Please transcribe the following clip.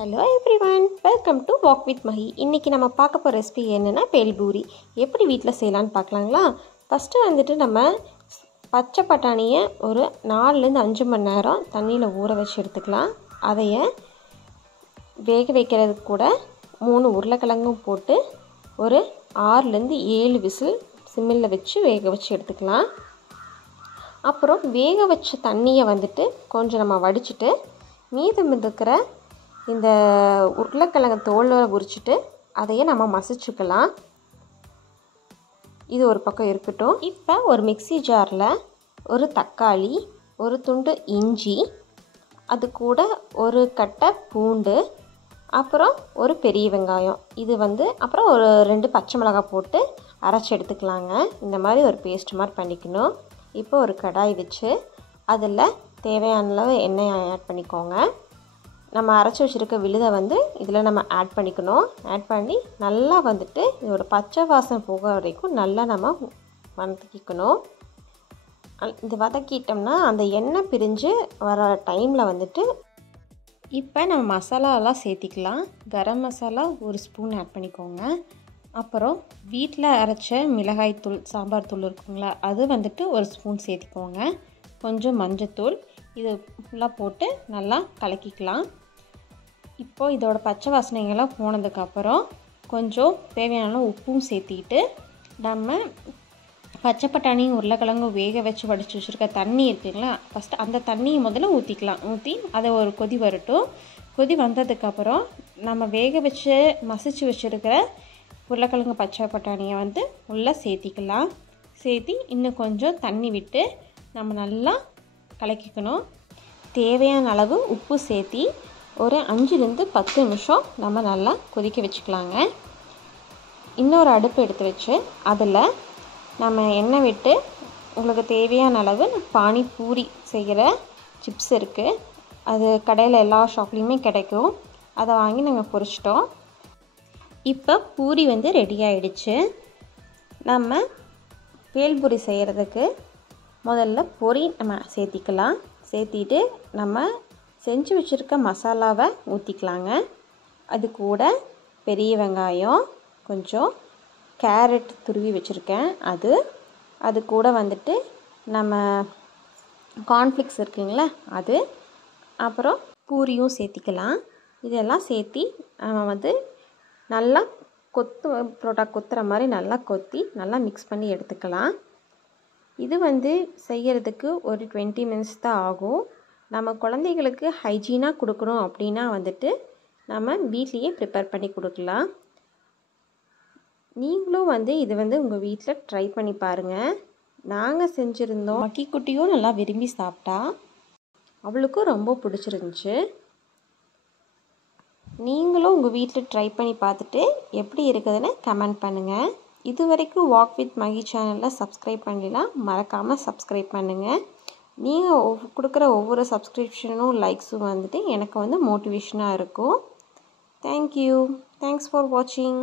Hello everyone, welcome to walk with Mahi. இன்றைக்கி நம்ம பார்க்க போகிற ரெசிபி என்னென்னா பேல்பூரி. எப்படி வீட்டில் செய்யலான்னு பார்க்கலாங்களா? ஃபஸ்ட்டு வந்துட்டு நம்ம பச்சை பட்டாணியை ஒரு 4-5 மணி நேரம் தண்ணியில் ஊற வச்சு எடுத்துக்கலாம். அதைய வேக வைக்கிறதுக்கு கூட 3 உருளைக்கிழங்கும் போட்டு ஒரு 6-7 விசில் சிம்மில் வச்சு வேக வச்சு எடுத்துக்கலாம். அப்புறம் வேக வச்ச தண்ணியை வந்துட்டு கொஞ்சம் நம்ம வடிச்சிட்டு மீதம் இருக்கிற இந்த உருளைக்கிழங்கு தோலை உரிச்சிட்டு அதையே நம்ம மசிச்சுக்கலாம். இது ஒரு பக்கம் இருக்கட்டும். இப்போ ஒரு மிக்ஸி ஜாரில் ஒரு தக்காளி, ஒரு துண்டு இஞ்சி, அது கூட ஒரு கட்டை பூண்டு, அப்புறம் ஒரு பெரிய வெங்காயம், இது அப்புறம் ஒரு 2 பச்சை மிளகாய் போட்டு அரைச்சி எடுத்துக்கலாங்க. இந்த மாதிரி ஒரு பேஸ்ட் மாதிரி பண்ணிக்கணும். இப்போ ஒரு கடாய் வச்சு அதில் தேவையான அளவு எண்ணெய் ஆட் பண்ணிக்கோங்க. நம்ம அரைச்சி வச்சுருக்க விழுதை இதில் நம்ம ஆட் பண்ணிக்கணும். ஆட் பண்ணி நல்லா இதோட பச்சை வாசனை போக வரைக்கும் நல்லா நம்ம வதக்கிக்கணும். இது வதக்கிட்டோம்னா அந்த எண்ணெய் பிரிஞ்சு வர டைமில் இப்போ நம்ம மசாலாலாம் சேர்த்திக்கலாம். கரம் மசாலா 1 ஸ்பூன் ஆட் பண்ணிக்கோங்க. அப்புறம் வீட்டில் அரைச்ச மிளகாய் தூள், சாம்பார் தூள் இருக்குங்களா, அது 1 ஸ்பூன் சேர்த்திக்கோங்க. கொஞ்சம் மஞ்சத்தூள், இது ஃபுல்லாக போட்டு நல்லா கலக்கிக்கலாம். இப்போது இதோட பச்சை வாசனைகள்லாம் போனதுக்கப்புறம் கொஞ்சம் தேவையான உப்பும் சேர்த்திக்கிட்டு நம்ம பச்சை பட்டாணியும் உருளைக்கிழங்கும் வேக வச்சு வடித்து வச்சுருக்க தண்ணி இருக்குங்களா, ஃபஸ்ட்டு அந்த தண்ணியை முதல்ல ஊற்றிக்கலாம். ஊற்றி அதை ஒரு கொதி வரட்டும். கொதி வந்ததுக்கப்புறம் நம்ம வேக வச்சு மசிச்சு வச்சுருக்கிற உருளைக்கிழங்கு பச்சை பட்டாணியை உள்ளே சேர்த்திக்கலாம். சேர்த்தி இன்னும் கொஞ்சம் தண்ணி விட்டு நம்ம நல்லா கலக்கிக்கணும். தேவையான அளவு உப்பு சேர்த்தி ஒரு 5-10 நிமிஷம் நம்ம நல்லா கொதிக்க வச்சுக்கலாங்க. இன்னொரு அடுப்பு எடுத்து வச்சு அதில் நம்ம எண்ணெய் விட்டு உங்களுக்கு தேவையான அளவு பானிபூரி செய்கிற சிப்ஸ் இருக்குது. அது கடையில் எல்லா ஷாப்லேயுமே கிடைக்கும். அதை வாங்கி நாங்கள் பொரிச்சிட்டோம். இப்போ பூரி ரெடி ஆகிடுச்சு. நம்ம பேல்பூரி செய்கிறதுக்கு முதல்ல பொரி நம்ம சேர்த்திக்கலாம். சேர்த்திட்டு நம்ம செஞ்சு வச்சுருக்க மசாலாவை ஊற்றிக்கலாங்க. அது கூட பெரிய வெங்காயம், கொஞ்சம் கேரட் துருவி வச்சுருக்கேன், அது கூட நம்ம கார்ன்ஃப்ளேக்ஸ் இருக்குங்களா, அது அப்புறம் பூரியும் சேர்த்திக்கலாம். இதெல்லாம் சேர்த்தி நம்ம நல்லா புரோட்டா கொத்துற மாதிரி நல்லா கொத்தி நல்லா மிக்ஸ் பண்ணி எடுத்துக்கலாம். இது செய்கிறதுக்கு ஒரு 20 மினிட்ஸ் தான் ஆகும். நம்ம குழந்தைகளுக்கு ஹைஜீனாக கொடுக்கணும் அப்படின்னா நம்ம வீட்லேயே ப்ரிப்பேர் பண்ணி கொடுக்கலாம். நீங்களும் இது உங்கள் வீட்டில் ட்ரை பண்ணி பாருங்கள். நாங்கள் செஞ்சுருந்தோம். மக்கிக்குட்டியும் நல்லா விரும்பி சாப்பிட்டா, அவளுக்கும் ரொம்ப பிடிச்சிருந்துச்சு. நீங்களும் உங்கள் வீட்டில் ட்ரை பண்ணி பார்த்துட்டு எப்படி இருக்குதுன்னு கமெண்ட் பண்ணுங்கள். இது வரைக்கும் வாக் வித் மஹி சேனலில் சப்ஸ்கிரைப் பண்ணலாம், மறக்காமல் சப்ஸ்கிரைப் பண்ணுங்கள். நீங்கள் கொடுக்குற ஒவ்வொரு சப்ஸ்கிரிப்ஷனும் லைக்ஸும் எனக்கு மோட்டிவேஷனாக இருக்கும். தேங்க்யூ. தேங்க்ஸ் ஃபார் வாட்சிங்.